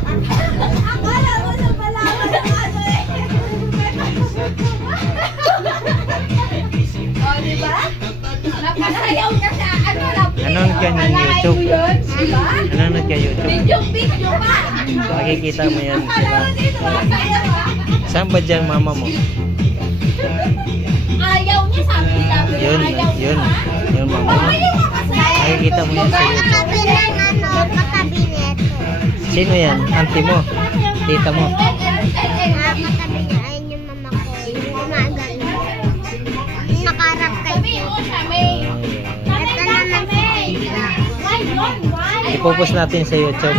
Akala mo na malaman ng ano eh. O, diba? Napasayaw ka sa ano lang. Nanonood ka ng YouTube. Diba? Nanonood ka YouTube. Video pa. Makikita mo yan, Akala diba? mo dito, masayaw ah. Saan ba dyan mama mo? Ayaw niya, sabi nila. Yun, Ayaw niya, yun. ha? Yun mama mo. Ayaw mo kasi. Makikita mo yan sa YouTube. Katabi ng ano, katabi nito. Sino yan? Auntie mo? Tita mo? Katabi niya, ayun yung mama ko. Yung gumagano. Yung nakarap kay Sabi mo siya, may... Ito naman si tita. Ipopost natin sa YouTube.